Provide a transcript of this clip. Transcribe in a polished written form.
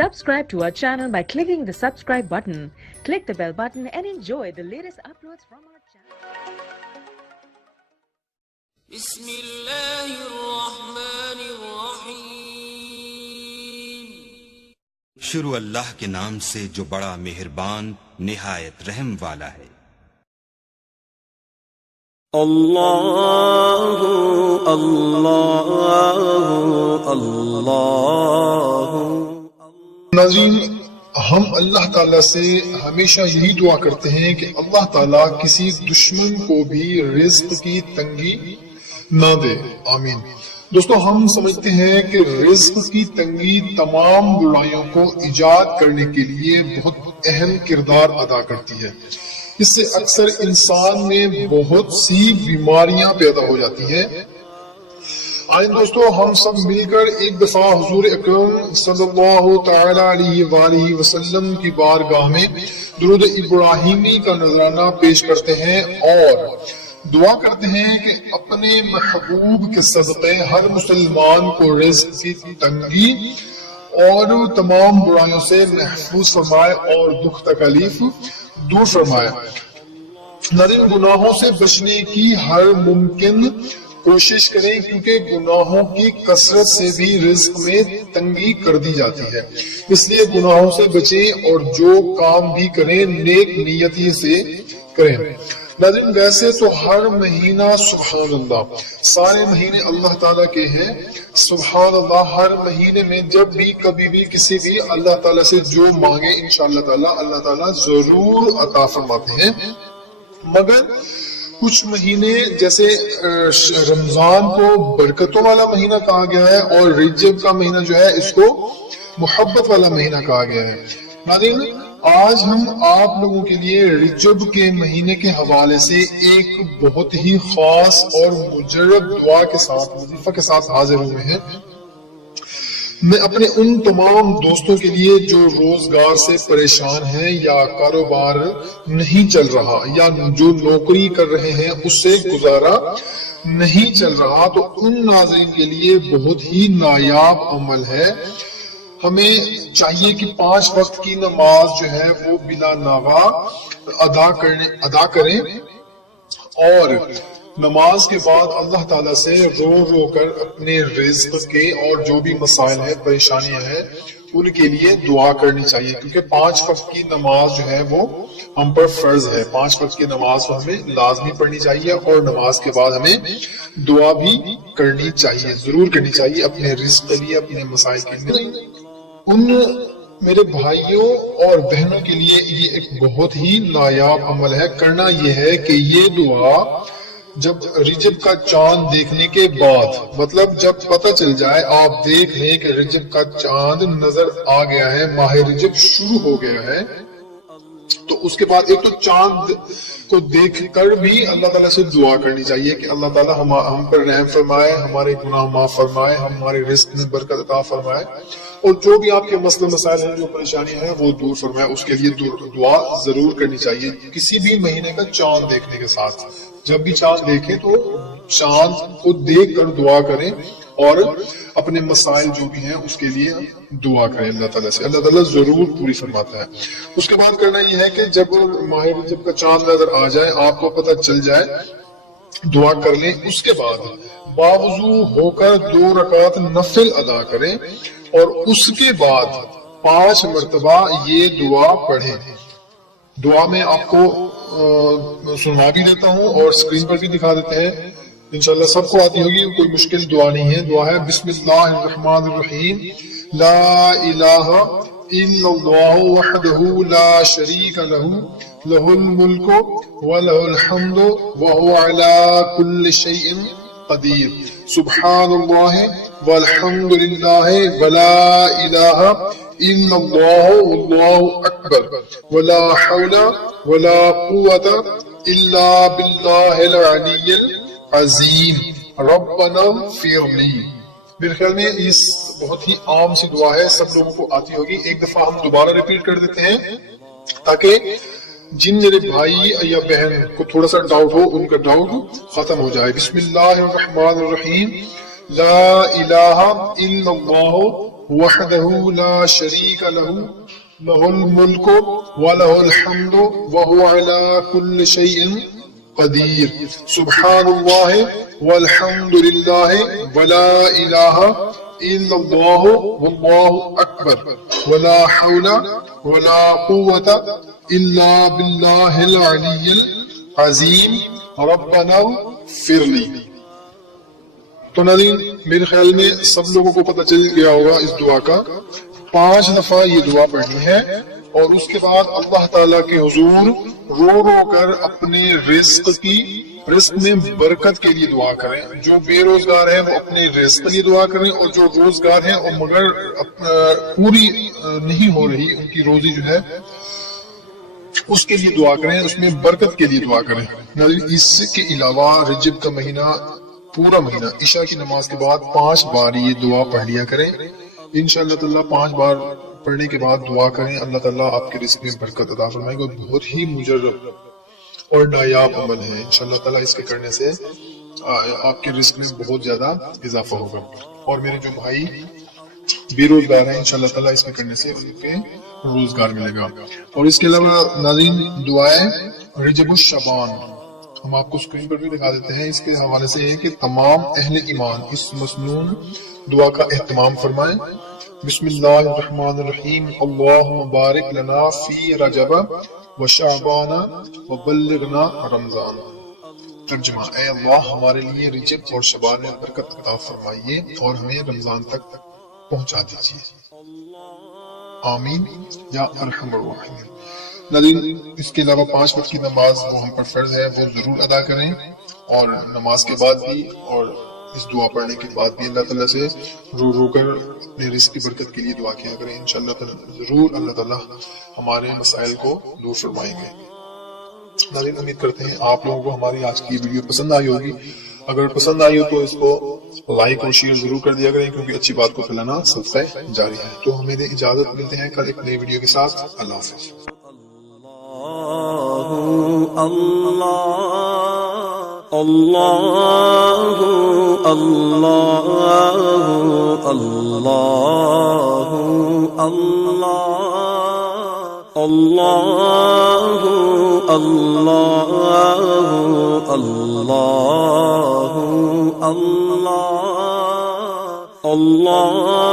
Subscribe to our channel by clicking the subscribe button. Click the bell button and enjoy the latest uploads from our channel. بسم اللہ الرحمن الرحیم شروع اللہ کے نام سے جو بڑا مہربان نہایت رحم والا ہے۔ اللہ اللہ اللہ۔ ناظرین، ہم اللہ تعالیٰ سے ہمیشہ یہی دعا کرتے ہیں کہ اللہ تعالیٰ کسی دشمن کو بھی رزق کی تنگی نہ دے، آمین۔ دوستو، ہم سمجھتے ہیں کہ رزق کی تنگی تمام برائیوں کو ایجاد کرنے کے لیے بہت اہم کردار ادا کرتی ہے۔ اس سے اکثر انسان میں بہت سی بیماریاں پیدا ہو جاتی ہیں۔ آئیں دوستو، ہم سب مل کر ایک دفعہ حضور اکرم صلی اللہ تعالی علیہ وآلہ وسلم کی بارگاہ میں درود ابراہیمی کا نذرانہ پیش کرتے ہیں اور دعا کرتے ہیں کہ اپنے محبوب کے صدقے ہر مسلمان کو رزق کی تنگی اور تمام برائیوں سے محفوظ فرمائے اور دکھ تکلیف دور فرمائے۔ ناظرین، گناہوں سے بچنے کی ہر ممکن کوشش کریں، کیونکہ گناہوں کی کثرت سے بھی رزق میں تنگی کر دی جاتی ہے۔ اس لیے گناہوں سے بچیں اور جو کام بھی کریں نیک نیتی سے کریں۔ ناظرین، ویسے تو ہر مہینہ سبحان اللہ، سارے مہینے اللہ تعالیٰ کے ہیں، سبحان اللہ، ہر مہینے میں جب بھی کبھی بھی کسی بھی اللہ تعالیٰ سے جو مانگے انشاءاللہ تعالیٰ اللہ تعالیٰ ضرور عطا فرماتے ہیں۔ مگر کچھ مہینے جیسے رمضان کو برکتوں والا مہینہ کہا گیا ہے اور رجب کا مہینہ جو ہے اس کو محبت والا مہینہ کہا گیا ہے۔ ناظرین، آج ہم آپ لوگوں کے لیے رجب کے مہینے کے حوالے سے ایک بہت ہی خاص اور مجرب دعا کے ساتھ وظیفہ کے ساتھ حاضر ہوئے ہیں۔ میں اپنے ان تمام دوستوں کے لیے جو روزگار سے پریشان ہیں یا کاروبار نہیں چل رہا یا جو نوکری کر رہے ہیں اس سے گزارا نہیں چل رہا، تو ان ناظرین کے لیے بہت ہی نایاب عمل ہے۔ ہمیں چاہیے کہ 5 وقت کی نماز جو ہے وہ بلا ناغہ ادا کریں اور نماز کے بعد اللہ تعالیٰ سے رو رو کر اپنے رزق کے اور جو بھی مسائل ہیں پریشانیاں ہیں ان کے لیے دعا کرنی چاہیے، کیونکہ 5 وقت کی نماز جو ہے وہ ہم پر فرض ہے۔ 5 وقت کی نماز کو ہمیں لازمی پڑھنی چاہیے اور نماز کے بعد ہمیں دعا بھی کرنی چاہیے، ضرور کرنی چاہیے اپنے رزق کے لیے، اپنے مسائل کے لیے۔ ان میرے بھائیوں اور بہنوں کے لیے یہ ایک بہت ہی نایاب عمل ہے۔ کرنا یہ ہے کہ یہ دعا جب رجب کا چاند دیکھنے کے بعد، مطلب جب پتہ چل جائے، آپ دیکھ لیں کہ رجب کا چاند نظر آ گیا ہے، ماہ رجب شروع ہو گیا ہے، تو اس کے بعد ایک تو چاند کو دیکھ کر بھی اللہ تعالیٰ سے دعا کرنی چاہیے کہ اللہ تعالیٰ ہم پر رحم فرمائے، ہمارے گناہ معاف فرمائے، ہمارے رزق میں برکت عطا فرمائے اور جو بھی آپ کے مسئلے مسائل ہیں، جو پریشانیاں ہیں وہ دور فرمائے۔ اس کے لیے دعا ضرور کرنی چاہیے کسی بھی مہینے کا چاند دیکھنے کے ساتھ۔ جب بھی چاند دیکھیں تو چاند کو دیکھ کر دعا کریں اور اپنے مسائل جو بھی ہیں اس کے لیے دعا کریں اللہ تعالیٰ سے، اللہ تعالیٰ ضرور پوری فرماتا ہے۔ اس کے بعد کرنا یہ ہے کہ جب ماہ رجب کا چاند نظر آ جائے، آپ کو پتہ چل جائے، دعا کر لیں۔ اس کے بعد باوضو ہو کر 2 رکعت نفل ادا کریں اور اس کے بعد 5 مرتبہ یہ دعا پڑھیں۔ دعا میں آپ کو سنوا بھی دیتا ہوں اور اسکرین پر بھی دکھا دیتے ہیں، انشاءاللہ سب کو آتی ہوگی، کوئی مشکل دعا نہیں ہے۔ دعا ہے بسم اللہ الرحمن الرحیم، لا الہ الا اللہ وحدہ لا شریک لہ، لہ الملک ولہ الحمد وہو علی کل شیء قدیر، سبحان اللہ والحمد للہ ولا الہ الا اللہ واللہ اکبر ولا حول ولا قوت الا باللہ العلی العظیم ربنا اغفر لی۔ میرے خیال میں یہ بہت ہی عام سی دعا ہے، سب لوگوں کو آتی ہوگی۔ ایک دفعہ ہم دوبارہ ریپیٹ کر دیتے ہیں تاکہ جن میرے بھائی یا بہن کو تھوڑا سا ڈاؤٹ ہو ان کا ڈاؤٹ ختم ہو جائے۔ بسم اللہ الرحمن الرحیم، لا الہ الا اللہ وحدہ لا شریک لہ لہ الملک ولہ الحمد وہو علی کل شیء قدیر سبحان اللہ والحمد للہ ولا الہ الا اللہ واللہ اکبر ولا حول ولا قوة الا باللہ العلی العظیم ربنا اغفر لی۔ تو ناظرین میرے خیال میں سب لوگوں کو پتہ چل گیا ہوگا اس دعا کا، 5 دفعہ یہ دعا پڑھنی ہے اور اس کے بعد اللہ تعالیٰ کے حضور رو رو کر اپنے رزق میں برکت کے لیے دعا کریں۔ جو بے روزگار ہیں وہ اپنے رزق کے لیے دعا کریں، اور جو روزگار ہیں اور مگر پوری نہیں ہو رہی ان کی روزی جو ہے اس کے لیے دعا کریں، اس میں برکت کے لیے دعا کریں۔ اس کے علاوہ رجب کا مہینہ پورا مہینہ عشاء کی نماز کے بعد 5 بار یہ دعا پڑھ لیا کریں۔ انشاءاللہ تعالیٰ 5 بار پڑھنے کے بعد دعا کریں، اللہ تعالیٰ آپ کے رزق میں برکت عطا فرمائے گا۔ بہت ہی مجرب اور نایاب عمل ہے، انشاءاللہ تعالیٰ اس کے کرنے سے آپ کے رزق میں بہت زیادہ اضافہ ہوگا۔ اور میرے جو بھائی بے روزگار ہیں انشاءاللہ تعالیٰ اس کے کرنے سے ان کے روزگار ملے گا۔ اور اس کے علاوہ ناظرین دعائیں رجب الشعبان ہم آپ کو اسکرین پر بھی دکھا دیتے ہیں، اس کے حوالے سے یہ کہ تمام اہل ایمان اس مسنون دعا کا اہتمام فرمائیں۔ بسم اللہ الرحمن الرحیم اللہم بارک لنا فی رجب وشعبان وبلغنا رمضان۔ ترجمہ: اے اللہ ہمارے لیے رجب اور شعبان میں برکت عطا فرمائیے اور ہمیں رمضان تک پہنچا دیجیے، آمین یا ارحم الراحمین۔ ناظرین اس کے علاوہ 5 وقت کی نماز وہ ہم پر فرض ہے، وہ ضرور ادا کریں، اور نماز کے بعد بھی اور اس دعا پڑھنے کے بعد بھی اللہ تعالیٰ سے رو رو کر اپنے رزق کی برکت کے لیے دعا کیا کریں۔ انشاءاللہ تعالیٰ ضرور اللہ تعالیٰ ہمارے مسائل کو دور فرمائیں گے۔ ناظرین امید کرتے ہیں آپ لوگوں کو ہماری آج کی ویڈیو پسند آئی ہوگی۔ اگر پسند آئی ہو تو اس کو لائک اور شیئر ضرور کر دیا کریں، کیونکہ اچھی بات کو پھیلانا صدقہ جاری ہے۔ تو ہمیں اجازت ملتے ہیں کل ایک نئی ویڈیو کے ساتھ، اللہ حافظ۔ اللہ اللہ اللہ اللہ اللہ اللہ اللہ اللہ اللہ اللہ